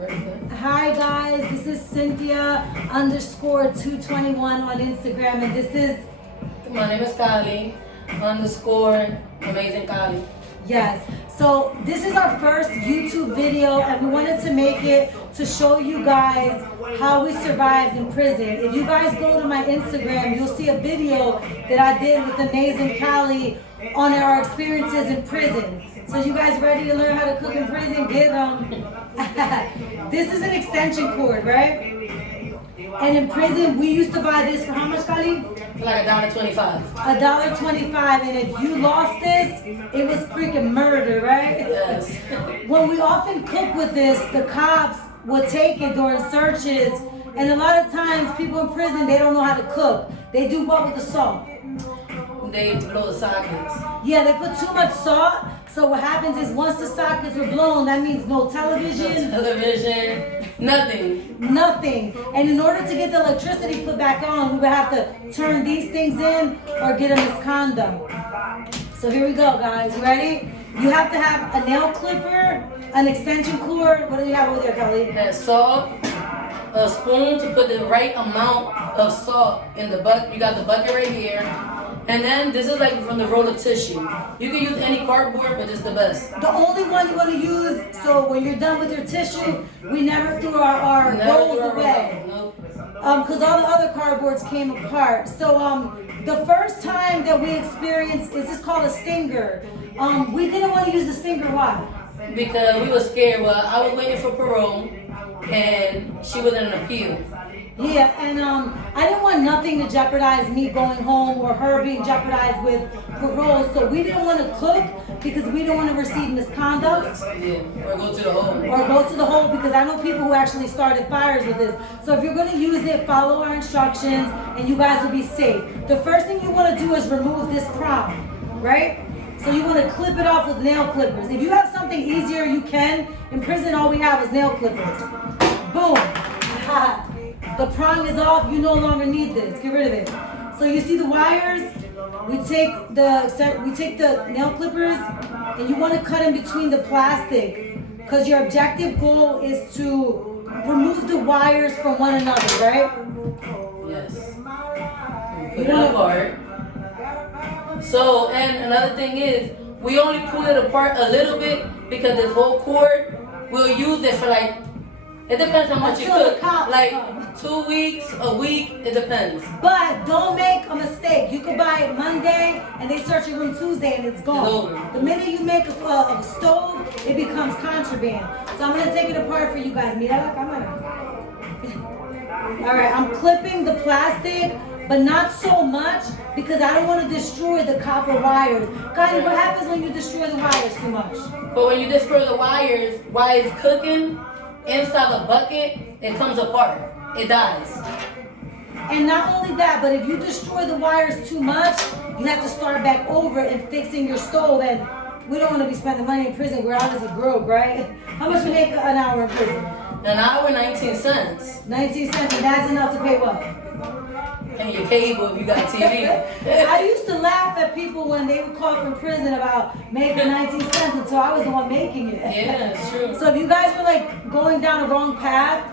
Hi guys, this is Cynthia _221 on Instagram, and this is... My name is Cali _amazing Cali. Yes, so this is our first YouTube video, and we wanted to make it to show you guys how we survived in prison. If you guys go to my Instagram, you'll see a video that I did with Amazing Cali on our experiences in prison. So you guys ready to learn how to cook in prison? Get them. This is an extension cord, right? And in prison, we used to buy this for how much, Cali? Like $1.25. $1.25, and if you lost this, it was freaking murder, right? Yes. When we often cook with this, the cops would take it during searches, and a lot of times people in prison, they don't know how to cook. They do what with the salt? They blow the sockets. Yeah, they put too much salt. So what happens is once the sockets are blown, that means no television. No television, nothing. Nothing. And in order to get the electricity put back on, we would have to turn these things in or get a misconduct. So here we go, guys. You ready? You have to have a nail clipper, an extension cord. What do you have over there, Kelly? And salt, a spoon to put the right amount of salt in the bucket. You got the bucket right here. And then this is like from the roll of tissue. You can use any cardboard, but it's the best. The only one you want to use, so when you're done with your tissue, we never threw our rolls away. Nope. Because all the other cardboards came apart. So the first time that we experienced, is this called a stinger? We didn't want to use the stinger. Why? Because we were scared. Well, I was waiting for parole, and she was in an appeal. Yeah, and I didn't want nothing to jeopardize me going home or her being jeopardized with parole. So we didn't want to cook because we didn't want to receive misconduct. Yeah, or go to the hole. Or go to the hole, because I know people who actually started fires with this. So if you're going to use it, follow our instructions and you guys will be safe. The first thing you want to do is remove this prop, right? So you want to clip it off with nail clippers. If you have something easier, you can. In prison, all we have is nail clippers. Boom. The prong is off. You no longer need this. Get rid of it. So you see the wires? We take the nail clippers, and you want to cut in between the plastic, because your objective goal is to remove the wires from one another, right? Yes. Put it apart. So, and another thing is, we only pull it apart a little bit because this whole cord, we'll use it for like, it depends how much you cook. Like 2 weeks, a week, it depends. But don't make a mistake. You could buy it Monday and they search your room Tuesday and it's gone. It's over. The minute you make a stove, it becomes contraband. So I'm gonna take it apart for you guys. Mira, cámara. All right, I'm clipping the plastic, but not so much because I don't want to destroy the copper wires. Guys, what happens when you destroy the wires too much? But when you destroy the wires, while it's cooking, inside the bucket, it comes apart. It dies. And not only that, but if you destroy the wires too much, you have to start back over and fixing your stove. And we don't want to be spending money in prison. We're honestly broke, right? How much we make an hour in prison? An hour, 19 cents. 19 cents, and that's enough to pay what? And your cable if you got TV. I used to laugh at people when they would call from prison about making 19 cents until I was the one making it. Yeah, it's true. So if you guys were like going down a wrong path,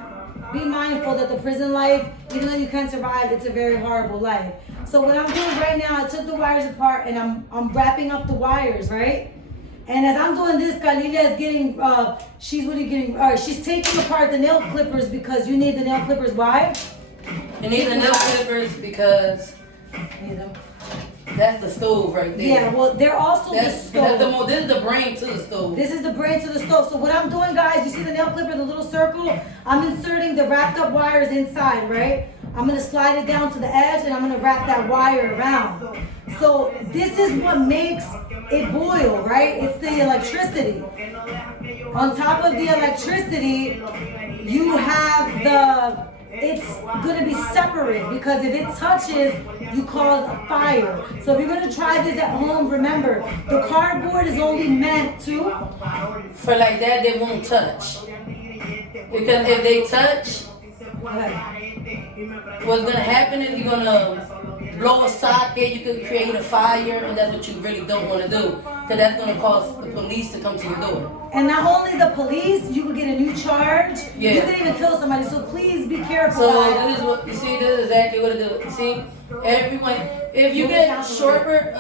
be mindful that the prison life, even though you can survive, it's a very horrible life. So what I'm doing right now, I took the wires apart and I'm wrapping up the wires, right? And as I'm doing this, Galila is getting, she's taking apart the nail clippers because you need the nail clippers. Why? You need the nail clippers because that's the stove right there. Yeah, well, they're also the stove. This is the brain to the stove. This is the brain to the stove. So what I'm doing, guys, you see the nail clipper, the little circle? I'm inserting the wrapped up wires inside, right? I'm going to slide it down to the edge and I'm going to wrap that wire around. So this is what makes it boil, right? It's the electricity. On top of the electricity, you have it's going to be separate, because if it touches, you cause a fire. So if you're going to try this at home, remember, the cardboard is only meant to... For like that, they won't touch. Because if they touch, what's going to happen is you're going to blow a socket, you could create a fire, and that's what you really don't want to do, because that's going to cause the police to come to your door. And not only the police, you could get a new charge. Yeah. You could even kill somebody. So please be careful. So guys. this is what you see. This is exactly what it do. You see, everyone. If you get shorter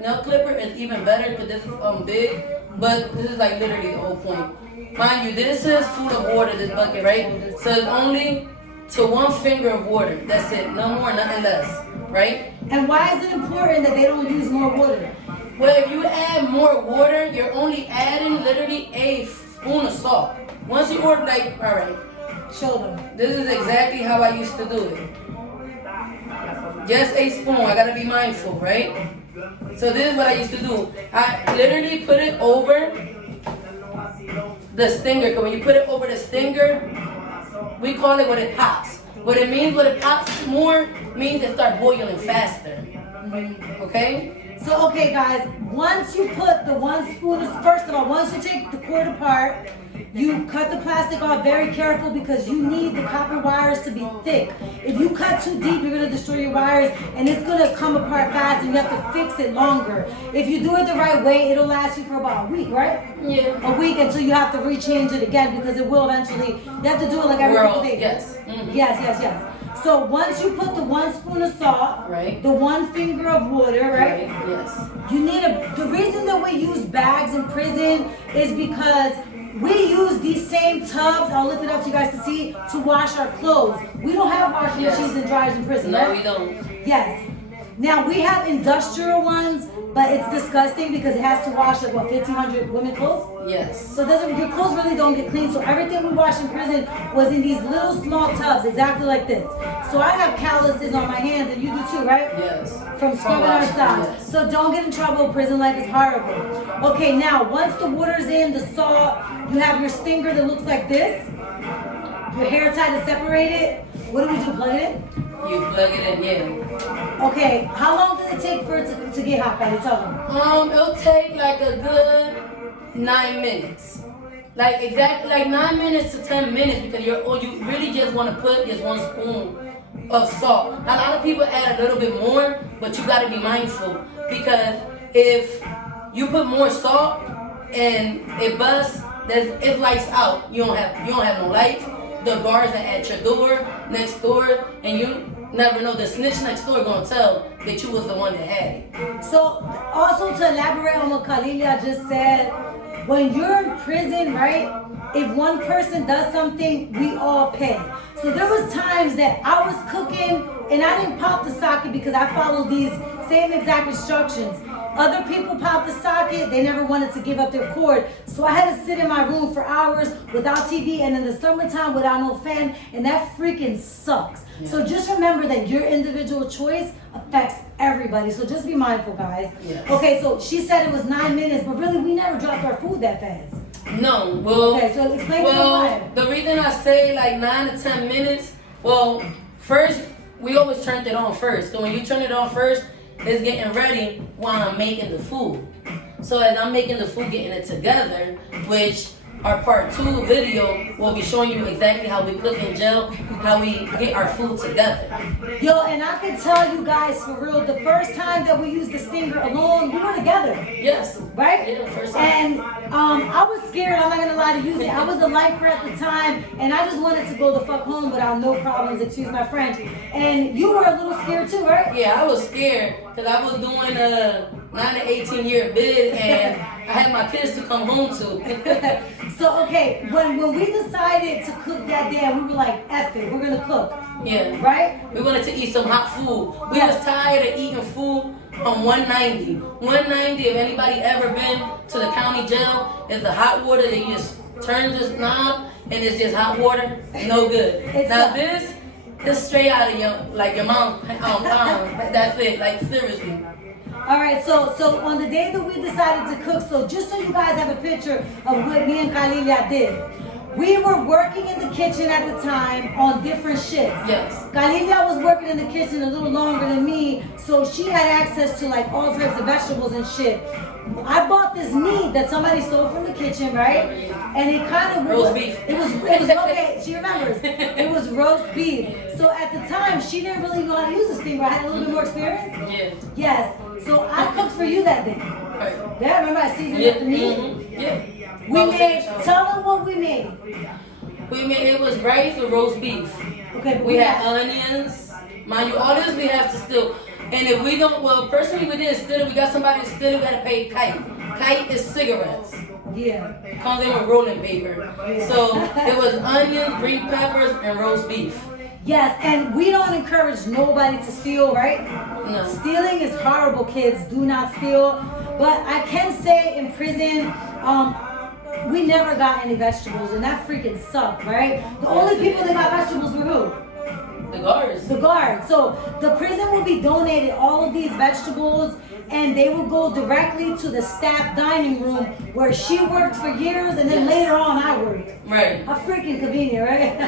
nail clipper, it's even better because this is big. But this is like literally the whole point. Mind you, this is full of water. This bucket, right? So it's only to 1 finger of water. That's it. No more, nothing less. Right? And why is it important that they don't use more water? Well, if you add more water, you're only adding literally a spoon of salt. Once you order, like, all right, Show them. this is exactly how I used to do it. Just a spoon. I gotta be mindful, right? So this is what I used to do. I literally put it over the stinger. Cause when you put it over the stinger, we call it when it pops. What it means when it pops more means it starts boiling faster. Okay? So, okay, guys, once you put the 1 spoon, first of all, once you take the cord apart, you cut the plastic off very careful because you need the copper wires to be thick. If you cut too deep, you're going to destroy your wires and it's going to come apart fast and you have to fix it longer. If you do it the right way, it'll last you for about a week, right? Yeah. A week until you have to rechange it again because it will eventually, you have to do it like every couple days. Yes. Mm-hmm. Yes. So once you put the 1 spoon of salt, right, the 1 finger of water, right? Yes. You need the reason that we use bags in prison is because we use these same tubs, I'll lift it up so you guys can see, to wash our clothes. We don't have washing machines and dryers in prison, No, right? we don't. Yes. Now we have industrial ones, but it's disgusting because it has to wash like what, 1,500 women clothes? Yes. So your clothes really don't get clean. So everything we wash in prison was in these little small tubs, exactly like this. So I have calluses on my hands, and you do too, right? Yes. From scrubbing our socks. Yes. So don't get in trouble. Prison life is horrible. Okay, now once the water's in, the salt, you have your stinger that looks like this. Your hair tie to separate it. What do we do? Plug it in? You plug it in, yeah. Okay, how long does it take for it to get hot? Gotta tell them. It'll take like a good 9 minutes. Like exactly like 9 minutes to 10 minutes because you really just want to put just 1 spoon of salt. A lot of people add a little bit more, but you gotta be mindful because if you put more salt and it busts, it lights out. You don't have no lights. The guards are at your door, next door, and you never know. The snitch next door gonna tell that you was the one that had it. So, also to elaborate on what Khalilia just said, when you're in prison, right, if one person does something, we all pay. So there was times that I was cooking and I didn't pop the socket because I followed these same exact instructions. Other people popped the socket, they never wanted to give up their cord. So I had to sit in my room for hours without TV and in the summertime without no fan, and that freaking sucks. Yeah. So just remember that your individual choice affects everybody. So just be mindful, guys. Yes. Okay, so she said it was 9 minutes, but really we never dropped our food that fast. No, well, okay, so explain to me why. The reason I say like 9 to 10 minutes, well, first, we always turned it on first. So when you turn it on first, it's getting ready while I'm making the food. So as I'm making the food, getting it together, which our part 2 video will be showing you exactly how we cook in jail, how we get our food together. Yo, and I can tell you guys for real, the first time that we used the stinger alone, we were together. Yes. Right? Yeah, first time. And I was scared, I'm not gonna lie, to use it. I was a lifer at the time, and I just wanted to go the fuck home without no problems, excuse my French. And you were a little scared too, right? Yeah, I was scared, because I was doing a 9 to 18 year bid, and I had my kids to come home to. So, okay, when we decided to cook that day, we were like, F it, we're gonna cook. Yeah. Right? We wanted to eat some hot food. We was tired of eating food on 190. 190, if anybody ever been to the county jail, is the hot water that you just turn this knob and it's just hot water. No good. Now this is straight out of your mouth. That's it. Like seriously. All right, so on the day that we decided to cook, so just so you guys have a picture of what me and Khalilia did. We were working in the kitchen at the time on different shifts. Yes. Khalilia was working in the kitchen a little longer than me, so she had access to like all types of vegetables and shit. I bought this meat that somebody stole from the kitchen, right? And it kind of roast beef. It was okay. She remembers. It was roast roast beef. So at the time, she didn't really know how to use the steamer. I had a little bit more experience. Yeah. Yes. So I cooked for you that day. Right. Yeah, remember I seasoned up the meat? Mm-hmm. Yeah. We made, tell them what we made. It was rice with roast beef. Okay, We had onions. Mind you, all this we have to steal. And if we don't, well, personally we didn't steal it. We got somebody to steal it. We got to pay kite. Kite is cigarettes. Yeah. Comes in with rolling paper. So it was onions, green peppers, and roast beef. Yes, and we don't encourage nobody to steal, right? No. Stealing is horrible, kids. Do not steal. But I can say in prison, we never got any vegetables, and that freaking sucked, right? The only people that got vegetables were who? The guards. The guards. So the prison will be donated all of these vegetables, and they will go directly to the staff dining room where she worked for years, and then later on I worked. Right. How freaking convenient, right?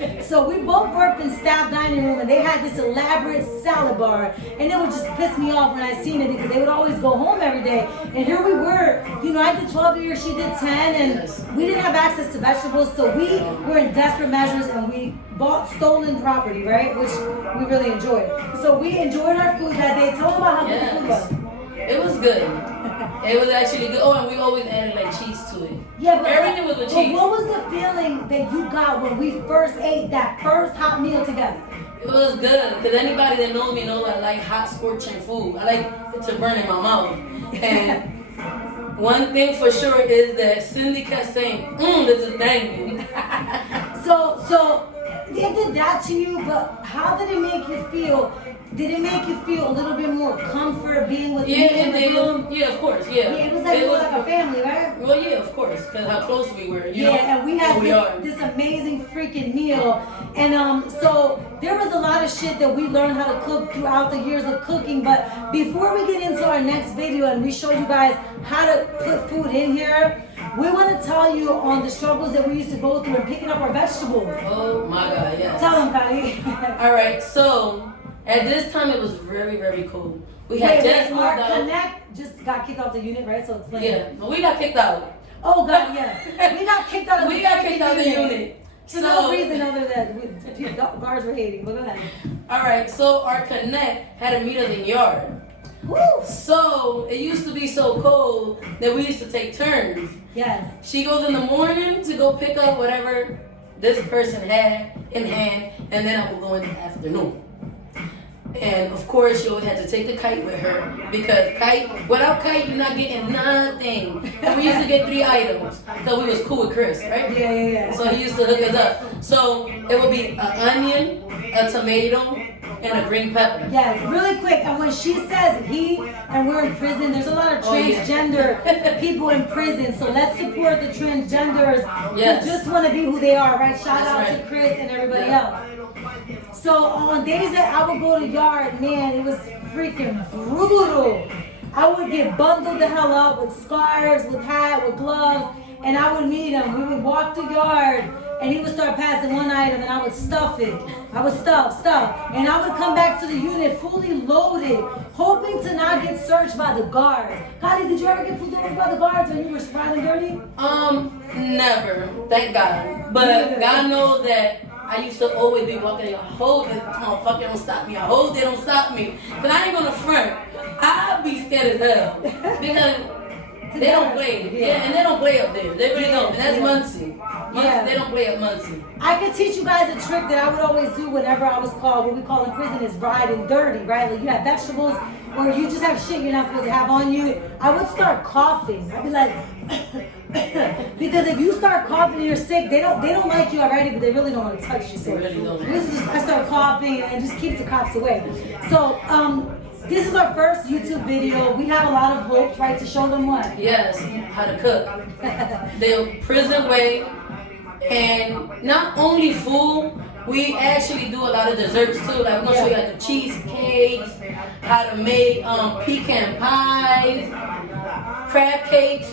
Right. So we both worked in staff dining room, and they had this elaborate salad bar, and it would just piss me off when I seen it because they would always go home every day, and here we were. You know, I did 12 years, she did 10, and we didn't have access to vegetables, so we were in desperate measures, and we bought stolen property, right? Which we really enjoyed. So we enjoyed our food that day. Tell them about how good the food was. It was good. It was actually good. Oh, and we always added like cheese to it. Yeah, but everything was with cheese. But what was the feeling that you got when we first ate that first hot meal together? It was good, because anybody that knows me knows I like hot scorching food. I like it to burn in my mouth. And one thing for sure is that Cindy kept saying, this is banging. So it did that to you, but how did it make you feel? Did it make you feel a little bit more comfort being with me in the room? Yeah, of course, yeah. Yeah, it was like, like a family, right? Well, yeah, of course, because how close we were, you know? And we had this amazing freaking meal. And so there was a lot of shit that we learned how to cook throughout the years of cooking. But before we get into our next video and we show you guys how to put food in here, we want to tell you on the struggles that we used to go through in picking up our vegetables. Oh my God, yes. Tell them, Cali. All right, so at this time it was very, very cold. We had just moved out. Connect just got kicked out the unit, right? So explain. Yeah, we got kicked out. Oh God, yeah. We got kicked out of the unit. For no reason other than guards were hating. But go ahead. All right, so our Connect had to meet us in yard. Woo. So it used to be so cold that we used to take turns. Yes. She goes in the morning to go pick up whatever this person had in hand, and then I will go in the afternoon. And of course, she always had to take the kite with her because without kite, you're not getting nothing. And we used to get 3 items because we was cool with Chris, right? Yeah. So he used to hook us up. So it would be an onion, a tomato, and a green pepper. Yes, really quick. And when she says he and we're in prison, there's a lot of transgender people in prison. So let's support the transgenders who just want to be who they are, right? Shout out to Chris and everybody else. So on days that I would go to yard, man, it was freaking brutal. I would get bundled the hell up with scarves, with hat, with gloves, and I would meet him. We would walk the yard, and he would start passing one item, and I would stuff it. I would stuff. And I would come back to the unit fully loaded, hoping to not get searched by the guards. Cali, did you ever get pulled over by the guards when you were smiling dirty? Never. Thank God. But God knows that I used to always be walking. I hope this motherfucker don't stop me. I hope they don't stop me. But I ain't gonna front. I'll be scared as hell because they don't play. Yeah, and they don't play up there. They really don't. And that's Muncie. They don't play at Muncie. I could teach you guys a trick that I would always do whenever I was called, what we call in prison is riding dirty, right? Like you have vegetables or you just have shit you're not supposed to have on you. I would start coughing. I'd be like, because if you start coughing and you're sick, they don't like you already, but they really don't want to touch you. So I start coughing and it just keeps the cops away. So this is our first YouTube video. We have a lot of hopes, right, to show them what? Yes, how to cook. The prison way. And not only food, we actually do a lot of desserts too. Like we're gonna show you like the cheesecakes, how to make pecan pies, crab cakes.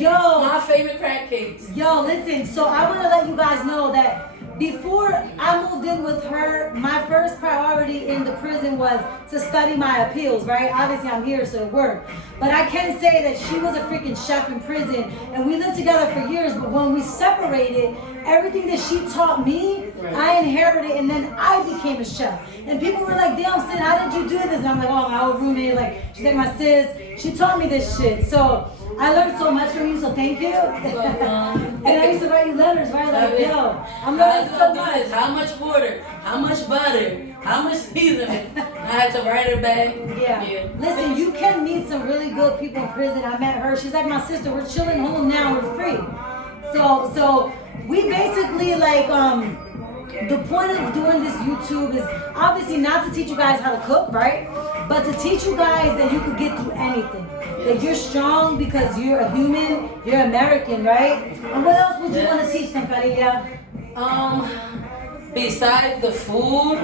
Yo, my favorite crab cakes. Yo, listen. So I want to let you guys know that before I moved moved in with her, my first priority in the prison was to study my appeals, right? Obviously, I'm here, so it worked. But I can say that she was a freaking chef in prison, and we lived together for years, but when we separated, everything that she taught me, I inherited, and then I became a chef. And people were like, damn, Sid, how did you do this? And I'm like, oh, my old roommate, like, she's like my sis. She taught me this shit. So I learned so much from you, so thank you. And I used to write you letters, right? Like, yo, I'm learning so much. How much water? How much butter? How much seasoning? I had to write her back. Yeah. Listen, you can meet some really good people in prison. I met her. She's like my sister. We're chilling home now. We're free. So we basically like the point of doing this YouTube is obviously not to teach you guys how to cook, right? But to teach you guys that you could get through anything. That you're strong because you're a human, you're American, right? And what else would you want to teach them, Maria? Besides the food,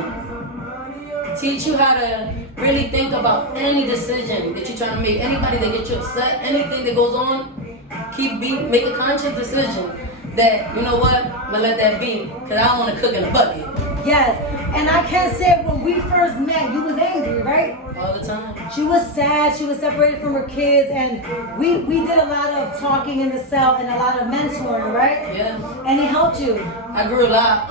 teach you how to really think about any decision that you're trying to make. Anybody that gets you upset, anything that goes on, make a conscious decision that, you know what, I'm gonna let that be, because I don't want to cook in a bucket. Yes, and I can say when we first met, you was angry, right? All the time. She was sad, she was separated from her kids, and we did a lot of talking in the cell and a lot of mentoring, right? Yeah. And it helped you. I grew a lot.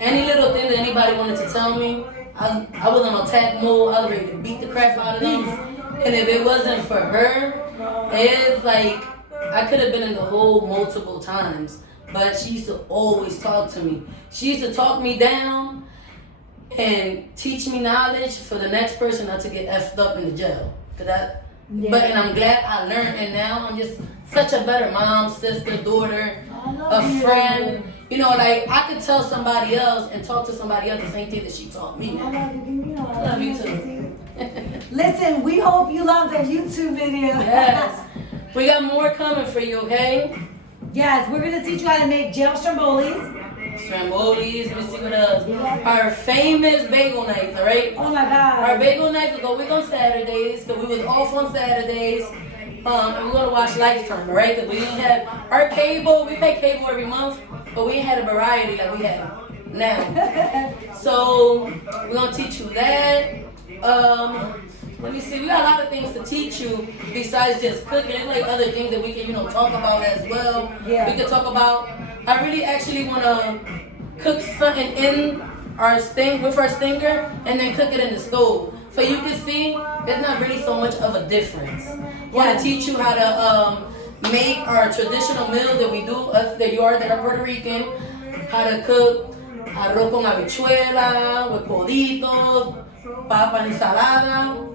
Any little thing that anybody wanted to tell me, I was in attack mode. I was ready to beat the crap out of them. And if it wasn't for her, it's like I could have been in the hole multiple times. But she used to always talk to me. She used to talk me down and teach me knowledge for the next person not to get effed up in the jail. And I'm glad I learned, and now I'm just such a better mom, sister, daughter, a friend. You know, like I could tell somebody else and talk to somebody else the same thing that she taught me. I love you too. Listen, we hope you love that YouTube video. Yes. We got more coming for you, okay? Yes, we're going to teach you how to make jail strombolis. Strombolis, let me see what else. Our famous bagel nights, all right? Oh my God. Our bagel nights will go week on Saturdays, because we was off on Saturdays. And we're going to watch Lifetime, all right? Because we didn't have our cable. We pay cable every month, but we ain't had a variety like we have now. So we're going to teach you that. Let me see, we got a lot of things to teach you besides just cooking. There's like other things that we can, talk about as well. Yeah. We could talk about, I really actually want to cook something in our with our stinger and then cook it in the stove. So you can see, there's not really so much of a difference. I want to teach you how to make our traditional meals that we do, us that are Puerto Rican, how to cook arroz con habichuela, with coditos, papa ensalada.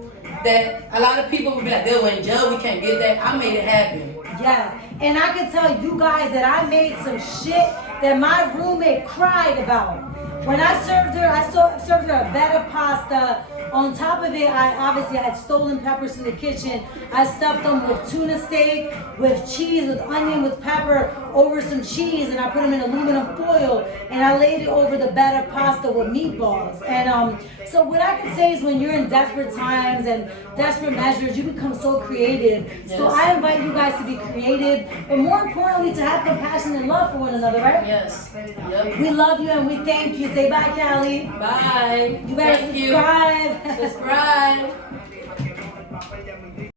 That a lot of people would be like, they're in jail, we can't get that. I made it happen. Yes, and I can tell you guys that I made some shit that my roommate cried about. When I served her a better pasta. On top of it, I had stolen peppers from the kitchen. I stuffed them with tuna steak, with cheese, with onion, with pepper, over some cheese, and I put them in aluminum foil, and I laid it over the better pasta with meatballs. And so what I can say is when you're in desperate times and desperate measures, you become so creative. Yes. So I invite you guys to be creative, but more importantly, to have compassion and love for one another, right? Yes. Yep. We love you and we thank you. Say bye, Cali. Bye. You better subscribe. Subscribe.